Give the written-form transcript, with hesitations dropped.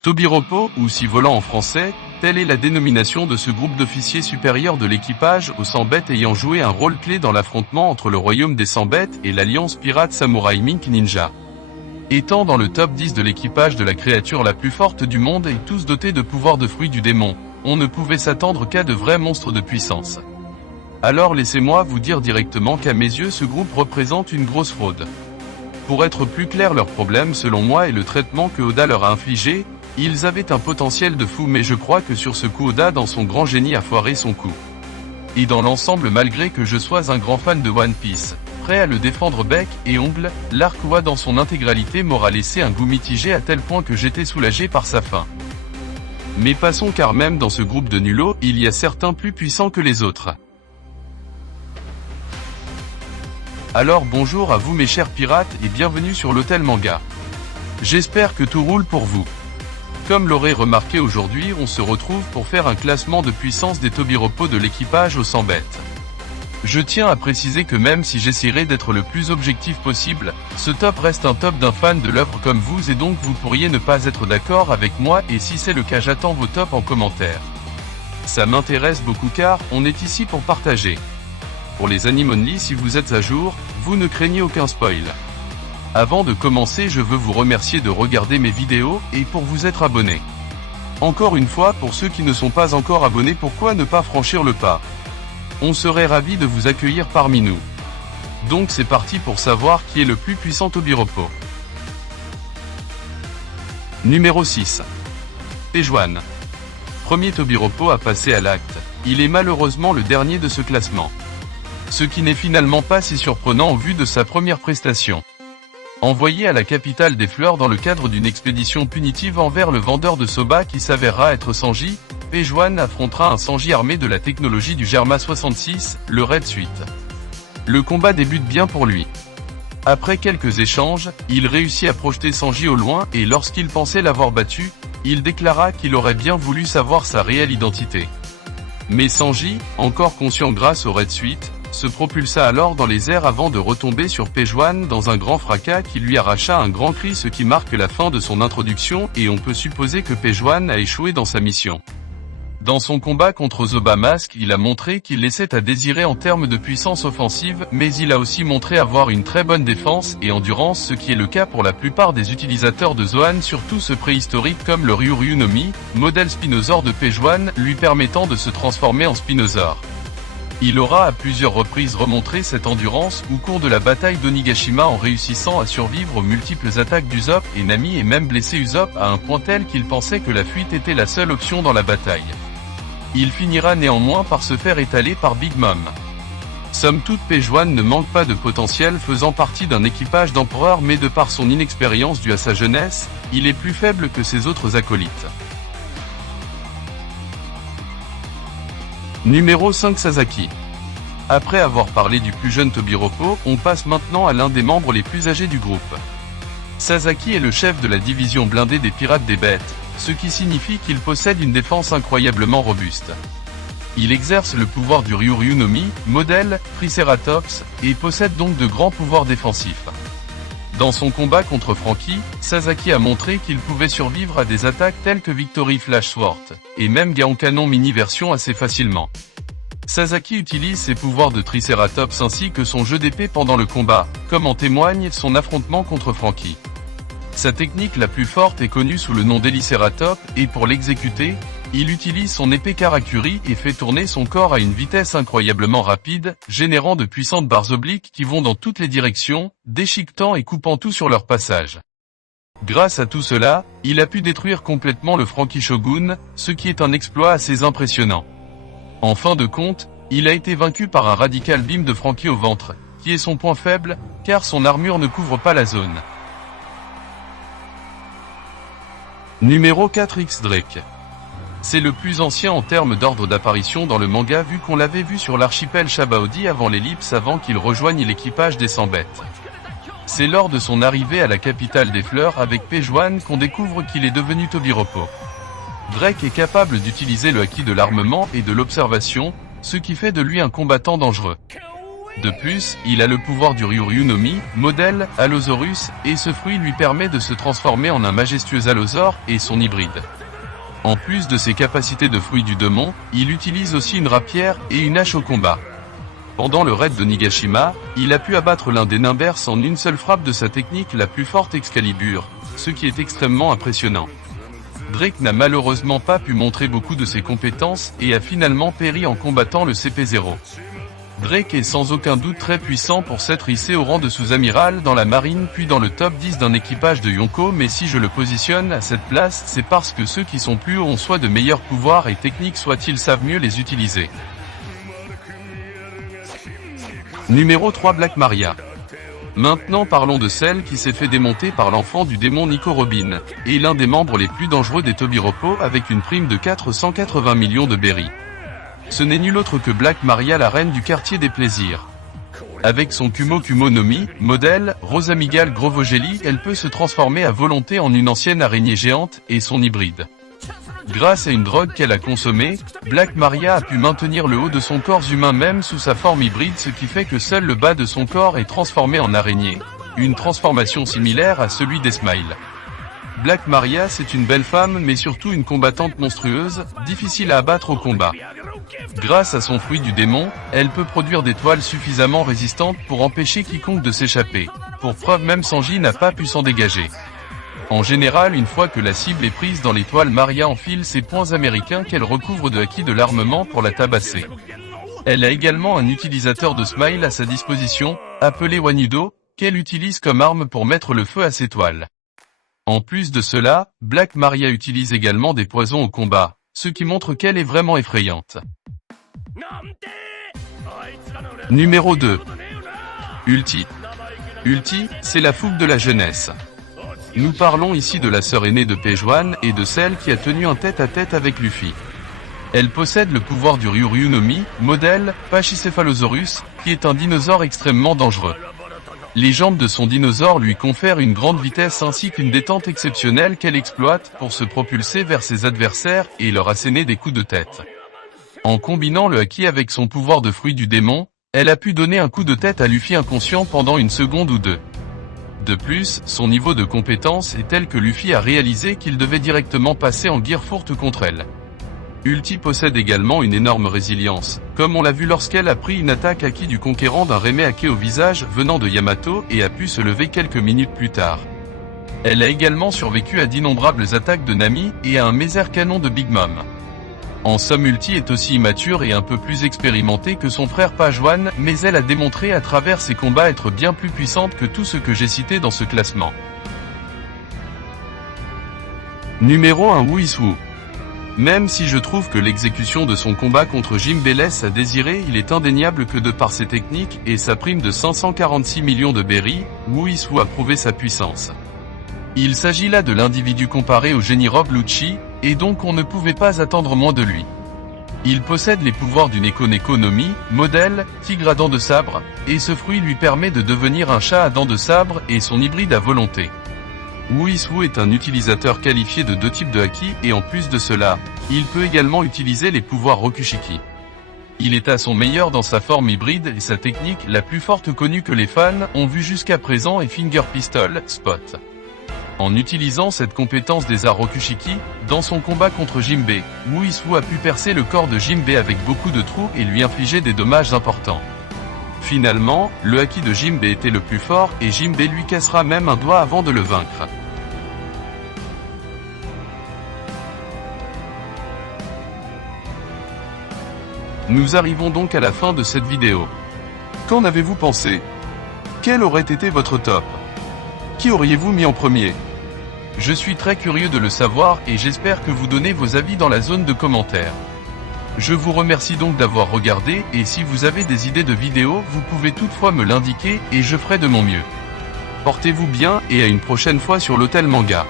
Tobiropo, ou Six-Volants en français, telle est la dénomination de ce groupe d'officiers supérieurs de l'équipage aux 100 bêtes ayant joué un rôle clé dans l'affrontement entre le royaume des 100 bêtes et l'alliance pirate Samurai Mink Ninja. Étant dans le top 10 de l'équipage de la créature la plus forte du monde et tous dotés de pouvoirs de fruits du démon, on ne pouvait s'attendre qu'à de vrais monstres de puissance. Alors laissez-moi vous dire directement qu'à mes yeux ce groupe représente une grosse fraude. Pour être plus clair, leur problème selon moi est le traitement que Oda leur a infligé. Ils avaient un potentiel de fou, mais je crois que sur ce coup Oda dans son grand génie a foiré son coup. Et dans l'ensemble, malgré que je sois un grand fan de One Piece, prêt à le défendre bec et ongles, l'arc Oda dans son intégralité m'aura laissé un goût mitigé à tel point que j'étais soulagé par sa fin. Mais passons, car même dans ce groupe de nullos, il y a certains plus puissants que les autres. Alors bonjour à vous mes chers pirates et bienvenue sur l'Hôtel Manga. J'espère que tout roule pour vous. Comme l'aurez remarqué, aujourd'hui on se retrouve pour faire un classement de puissance des Tobiropo de l'équipage aux 100 bêtes. Je tiens à préciser que même si j'essaierai d'être le plus objectif possible, ce top reste un top d'un fan de l'œuvre comme vous, et donc vous pourriez ne pas être d'accord avec moi, et si c'est le cas j'attends vos tops en commentaire. Ça m'intéresse beaucoup car on est ici pour partager. Pour les Anime Only, si vous êtes à jour, vous ne craignez aucun spoil. Avant de commencer, je veux vous remercier de regarder mes vidéos, et pour vous être abonné. Encore une fois, pour ceux qui ne sont pas encore abonnés, pourquoi ne pas franchir le pas? On serait ravis de vous accueillir parmi nous. Donc c'est parti pour savoir qui est le plus puissant Tobiropo. Numéro 6. Pejuan. Premier Tobiropo à passer à l'acte, il est malheureusement le dernier de ce classement. Ce qui n'est finalement pas si surprenant au vu de sa première prestation. Envoyé à la capitale des fleurs dans le cadre d'une expédition punitive envers le vendeur de soba qui s'avérera être Sanji, Pejuan affrontera un Sanji armé de la technologie du Germa 66, le Red Suite. Le combat débute bien pour lui. Après quelques échanges, il réussit à projeter Sanji au loin et lorsqu'il pensait l'avoir battu, il déclara qu'il aurait bien voulu savoir sa réelle identité. Mais Sanji, encore conscient grâce au Red Suite, se propulsa alors dans les airs avant de retomber sur Pejuan dans un grand fracas qui lui arracha un grand cri, ce qui marque la fin de son introduction, et on peut supposer que Pejuan a échoué dans sa mission. Dans son combat contre Zoba Mask, il a montré qu'il laissait à désirer en termes de puissance offensive, mais il a aussi montré avoir une très bonne défense et endurance, ce qui est le cas pour la plupart des utilisateurs de Zoan, surtout ceux préhistoriques comme le Ryuryu no Mi, modèle Spinosaur de Pejuan, lui permettant de se transformer en Spinosaur. Il aura à plusieurs reprises remontré cette endurance au cours de la bataille d'Onigashima en réussissant à survivre aux multiples attaques d'Usopp et Nami, et même blessé Usopp à un point tel qu'il pensait que la fuite était la seule option dans la bataille. Il finira néanmoins par se faire étaler par Big Mom. Somme toute, Pejuan ne manque pas de potentiel, faisant partie d'un équipage d'empereurs, mais de par son inexpérience due à sa jeunesse, il est plus faible que ses autres acolytes. Numéro 5. Sasaki. Après avoir parlé du plus jeune Tobiropo, on passe maintenant à l'un des membres les plus âgés du groupe. Sasaki est le chef de la division blindée des pirates des bêtes, ce qui signifie qu'il possède une défense incroyablement robuste. Il exerce le pouvoir du Ryuryu no Mi, modèle Triceratops, et possède donc de grands pouvoirs défensifs. Dans son combat contre Franky, Sasaki a montré qu'il pouvait survivre à des attaques telles que Victory Flash Sword, et même Gaon Canon mini version assez facilement. Sasaki utilise ses pouvoirs de Triceratops ainsi que son jeu d'épée pendant le combat, comme en témoigne son affrontement contre Franky. Sa technique la plus forte est connue sous le nom d'Héliceratops, et pour l'exécuter, il utilise son épée Karakuri et fait tourner son corps à une vitesse incroyablement rapide, générant de puissantes barres obliques qui vont dans toutes les directions, déchiquetant et coupant tout sur leur passage. Grâce à tout cela, il a pu détruire complètement le Franky Shogun, ce qui est un exploit assez impressionnant. En fin de compte, il a été vaincu par un radical beam de Franky au ventre, qui est son point faible, car son armure ne couvre pas la zone. Numéro 4. X Drake. C'est le plus ancien en termes d'ordre d'apparition dans le manga, vu qu'on l'avait vu sur l'archipel Shabaodi avant l'ellipse, avant qu'il rejoigne l'équipage des 100 bêtes. C'est lors de son arrivée à la capitale des fleurs avec Pejuan qu'on découvre qu'il est devenu Tobiropo. Drake est capable d'utiliser le haki de l'armement et de l'observation, ce qui fait de lui un combattant dangereux. De plus, il a le pouvoir du Ryuryu no Mi, modèle, Allosaurus, et ce fruit lui permet de se transformer en un majestueux allosaure, et son hybride. En plus de ses capacités de fruit du démon, il utilise aussi une rapière et une hache au combat. Pendant le raid de Nigashima, il a pu abattre l'un des Nimbers en une seule frappe de sa technique la plus forte Excalibur, ce qui est extrêmement impressionnant. Drake n'a malheureusement pas pu montrer beaucoup de ses compétences et a finalement péri en combattant le CP0. Drake est sans aucun doute très puissant pour s'être hissé au rang de sous-amiral dans la marine puis dans le top 10 d'un équipage de Yonko, mais si je le positionne à cette place, c'est parce que ceux qui sont plus hauts ont soit de meilleurs pouvoirs et techniques soit ils savent mieux les utiliser. Numéro 3 Black Maria. Maintenant parlons de celle qui s'est fait démonter par l'enfant du démon Nico Robin, et l'un des membres les plus dangereux des Tobiropo avec une prime de 480 millions de berries. Ce n'est nul autre que Black Maria, la reine du quartier des plaisirs. Avec son Kumo Kumo no Mi, modèle, Rosamigal Grovogeli, elle peut se transformer à volonté en une ancienne araignée géante, et son hybride. Grâce à une drogue qu'elle a consommée, Black Maria a pu maintenir le haut de son corps humain même sous sa forme hybride, ce qui fait que seul le bas de son corps est transformé en araignée. Une transformation similaire à celui d'Esmail. Black Maria, c'est une belle femme mais surtout une combattante monstrueuse, difficile à abattre au combat. Grâce à son fruit du démon, elle peut produire des toiles suffisamment résistantes pour empêcher quiconque de s'échapper. Pour preuve, même Sanji n'a pas pu s'en dégager. En général, une fois que la cible est prise dans les toiles, Maria enfile ses poings américains qu'elle recouvre de haki de l'armement pour la tabasser. Elle a également un utilisateur de Smile à sa disposition, appelé Wanyudo, qu'elle utilise comme arme pour mettre le feu à ses toiles. En plus de cela, Black Maria utilise également des poisons au combat, ce qui montre qu'elle est vraiment effrayante. Numéro 2. Ulti. Ulti, c'est la fougue de la jeunesse. Nous parlons ici de la sœur aînée de Pejuan et de celle qui a tenu un tête-à-tête avec Luffy. Elle possède le pouvoir du Ryuryu no Mi, modèle, Pachycephalosaurus, qui est un dinosaure extrêmement dangereux. Les jambes de son dinosaure lui confèrent une grande vitesse ainsi qu'une détente exceptionnelle qu'elle exploite pour se propulser vers ses adversaires et leur asséner des coups de tête. En combinant le haki avec son pouvoir de fruit du démon, elle a pu donner un coup de tête à Luffy inconscient pendant une seconde ou deux. De plus, son niveau de compétence est tel que Luffy a réalisé qu'il devait directement passer en Gear Forte contre elle. Ulti possède également une énorme résilience, comme on l'a vu lorsqu'elle a pris une attaque haki du conquérant d'un Reme Hake au visage venant de Yamato et a pu se lever quelques minutes plus tard. Elle a également survécu à d'innombrables attaques de Nami et à un Mézère canon de Big Mom. En somme, Ulti est aussi immature et un peu plus expérimentée que son frère Pejuan, mais elle a démontré à travers ses combats être bien plus puissante que tout ce que j'ai cité dans ce classement. Numéro 1 Wuiswu. Même si je trouve que l'exécution de son combat contre Jinbe laisse à désirer, il est indéniable que de par ses techniques et sa prime de 546 millions de berries, Wuiswu a prouvé sa puissance. Il s'agit là de l'individu comparé au génie Rob Lucci, et donc on ne pouvait pas attendre moins de lui. Il possède les pouvoirs du Neko Neko no Mi, modèle, tigre à dents de sabre, et ce fruit lui permet de devenir un chat à dents de sabre et son hybride à volonté. Wuiswu est un utilisateur qualifié de deux types de haki et en plus de cela, il peut également utiliser les pouvoirs Rokushiki. Il est à son meilleur dans sa forme hybride et sa technique la plus forte connue que les fans ont vue jusqu'à présent est Finger Pistol, Spot. En utilisant cette compétence des arts Rokushiki, dans son combat contre Jinbe, Wuiswu a pu percer le corps de Jinbe avec beaucoup de trous et lui infliger des dommages importants. Finalement, le haki de Jinbe était le plus fort et Jinbe lui cassera même un doigt avant de le vaincre. Nous arrivons donc à la fin de cette vidéo. Qu'en avez-vous pensé? Quel aurait été votre top? Qui auriez-vous mis en premier? Je suis très curieux de le savoir et j'espère que vous donnez vos avis dans la zone de commentaires. Je vous remercie donc d'avoir regardé et si vous avez des idées de vidéos, vous pouvez toutefois me l'indiquer et je ferai de mon mieux. Portez-vous bien et à une prochaine fois sur l'Hôtel Manga.